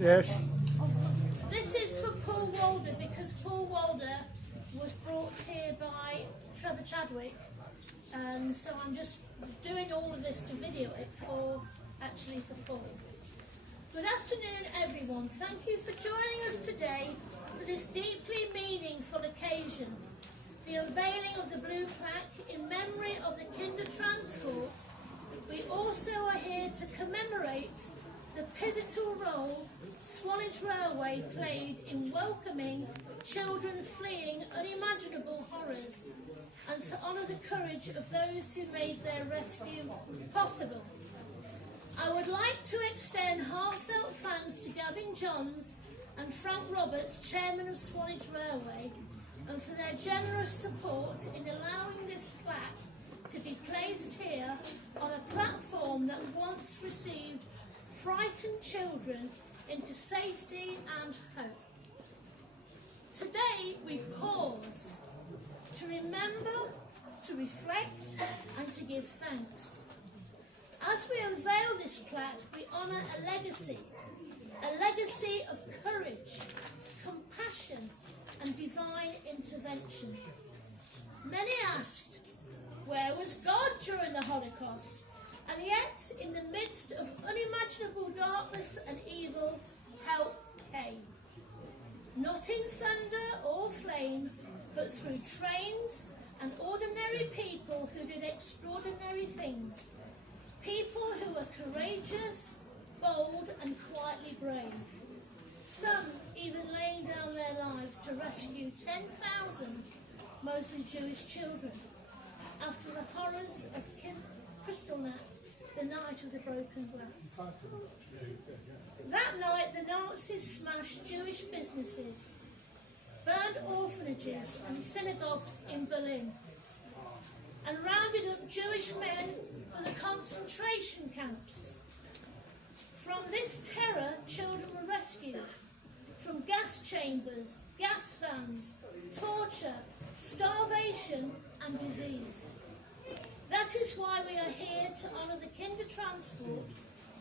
Yes. This is for Paul Walder, because Paul Walder was brought here by Trevor Chadwick, and so I'm just doing all of this to video it for Paul. Good afternoon, everyone. Thank you for joining us today for this deeply meaningful occasion, the unveiling of the blue plaque in memory of the Kindertransport. We also are here to commemorate the pivotal role Swanage Railway played in welcoming children fleeing unimaginable horrors, and to honour the courage of those who made their rescue possible. I would like to extend heartfelt thanks to Gavin Johns and Frank Roberts, Chairman of Swanage Railway, and for their generous support in allowing this plaque to be placed here on a platform that once received frightened children into safety and hope. Today we pause to remember, to reflect and to give thanks. As we unveil this plaque, we honour a legacy of courage, compassion and divine intervention. Many asked, where was God during the Holocaust? And yet, in the midst of unimaginable darkness and evil, help came. Not in thunder or flame, but through trains and ordinary people who did extraordinary things. People who were courageous, bold and quietly brave. Some even laying down their lives to rescue 10,000, mostly Jewish children, after the horrors of Kristallnacht, the night of the broken glass. That night the Nazis smashed Jewish businesses, burned orphanages and synagogues in Berlin, and rounded up Jewish men for the concentration camps. From this terror, children were rescued from gas chambers, gas vans, torture, starvation and disease. That is why we are here to honour the Kindertransport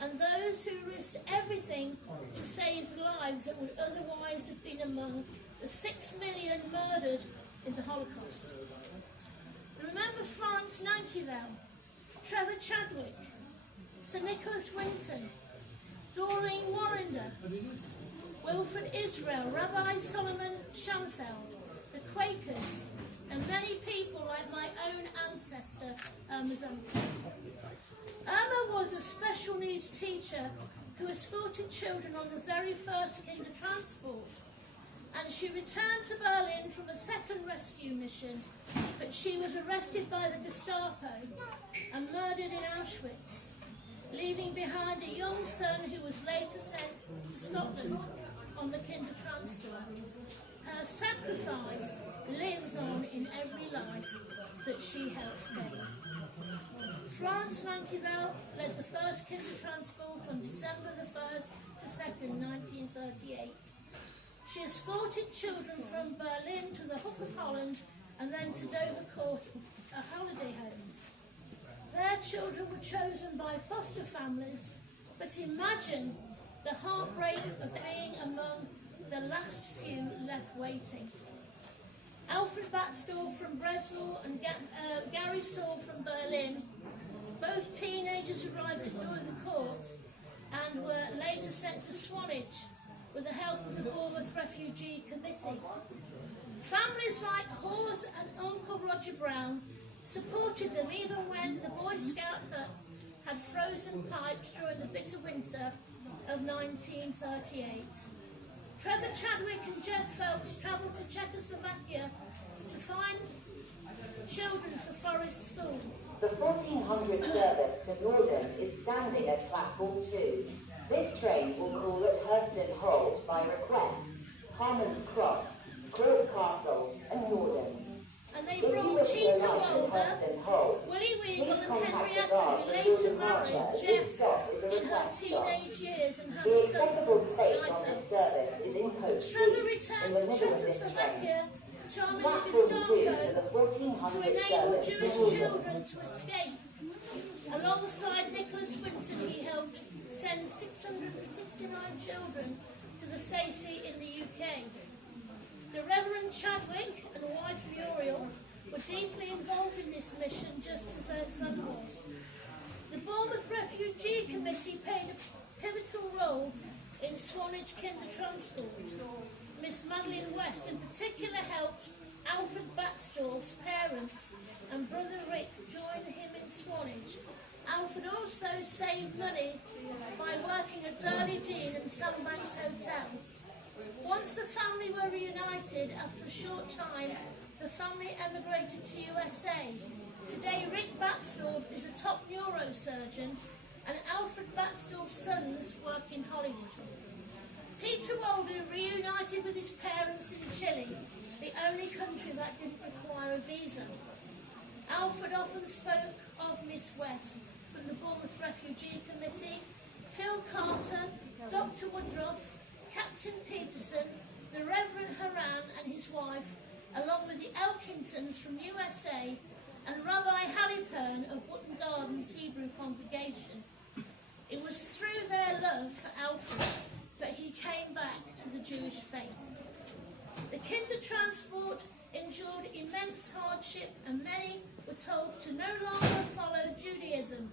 and those who risked everything to save lives that would otherwise have been among the 6 million murdered in the Holocaust. Remember Florence Nightingale, Trevor Chadwick, Sir Nicholas Winton, Doreen Warrender, Wilfred Israel, Rabbi Solomon Schoenfeld, the Quakers, and many people like my own ancestor, Irma Zonta. Irma was a special needs teacher who escorted children on the very first Kindertransport, and she returned to Berlin from a second rescue mission, but she was arrested by the Gestapo and murdered in Auschwitz, leaving behind a young son who was later sent to Scotland on the Kindertransport. Her sacrifice lives on in every life that she helped save. Florence Nightingale led the first Kindertransport on December the 1st to 2nd, 1938. She escorted children from Berlin to the Hook of Holland and then to Dover Court, a holiday home. Their children were chosen by foster families, but imagine the heartbreak of being among the last few left waiting. Alfred Batzdorf from Breslau and Gary Saul from Berlin, both teenagers arrived at Dover Court and were later sent to Swanage with the help of the Bournemouth Refugee Committee. Families like Hawes and Uncle Roger Brown supported them even when the Boy Scout hut had frozen pipes during the bitter winter of 1938. Trevor Chadwick and Jeff Phelps travelled to Czechoslovakia to find children for Forest School. The 1400 service to Norden is standing at platform 2. This train will call at Hurston Holt by request, Harmon's Cross, Crook Castle and Norden. And they brought Peter Walder, Willie Weagle and Henrietta, who later married Jeff in her teenage years and had a son, Trevor returned to Czechoslovakia, joining the Gestapo to enable Jewish children to escape. Alongside Nicholas Winton, he helped send 600 69 children to the safety in the UK. The Reverend Chadwick and wife Muriel were deeply involved in this mission, just as their son was. The Bournemouth Refugee Committee played a pivotal role in Swanage Kindertransport. Miss Madeline West in particular helped Alfred Batstall's parents and brother Rick join him in Swanage. Alfred also saved money by working at Burley Dean and Sandbanks Hotel. Once the family were reunited, after a short time, the family emigrated to USA. Today, Rick Batstall is a top neurosurgeon, and Alfred Batstall's sons work in Hollywood. Peter Waldo reunited with his parents in Chile, the only country that didn't require a visa. Alfred often spoke of Miss West from the Bournemouth Refugee Committee, Phil Carter, Dr. Woodruff, Captain Peterson, the Reverend Haran and his wife, along with the Elkingtons from USA, and Rabbi Halliburton of Wootton Gardens Hebrew Congregation. It was through their love for Alfred that he came back to the Jewish faith. The Kindertransport endured immense hardship, and many were told to no longer follow Judaism,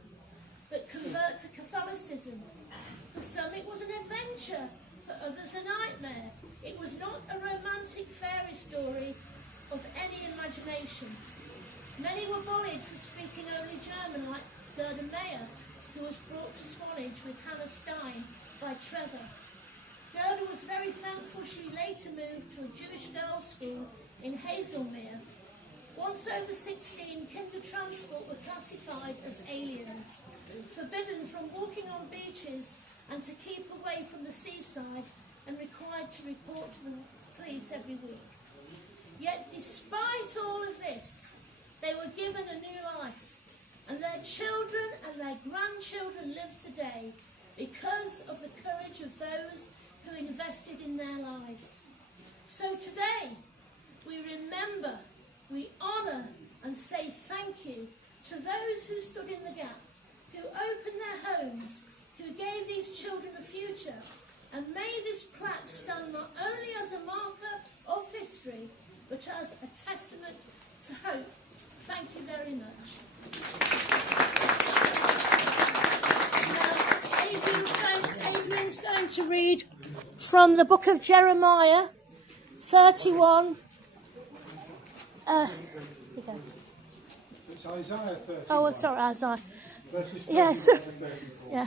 but convert to Catholicism. For some it was an adventure, for others a nightmare. It was not a romantic fairy story of any imagination. Many were bullied for speaking only German, like Gerda Meyer, who was brought to Swanage with Hannah Stein by Trevor. Gerda was very thankful she later moved to a Jewish girls' school in Hazelmere. Once over 16, Kindertransport were classified as aliens, forbidden from walking on beaches and to keep away from the seaside, and required to report to the police every week. Yet despite all of this, they were given a new life, and their children and their grandchildren live today because of the courage of those who invested in their lives. So today, we remember, we honour and say thank you to those who stood in the gap, who opened their homes, who gave these children a future, and may this plaque stand not only as a marker of history, but as a testament to hope. Thank you very much. Now, Adrian's going to read from the book of Jeremiah 31. It's Isaiah 31. Oh, sorry, Isaiah. Verses 30 Yes. to 34. Yeah.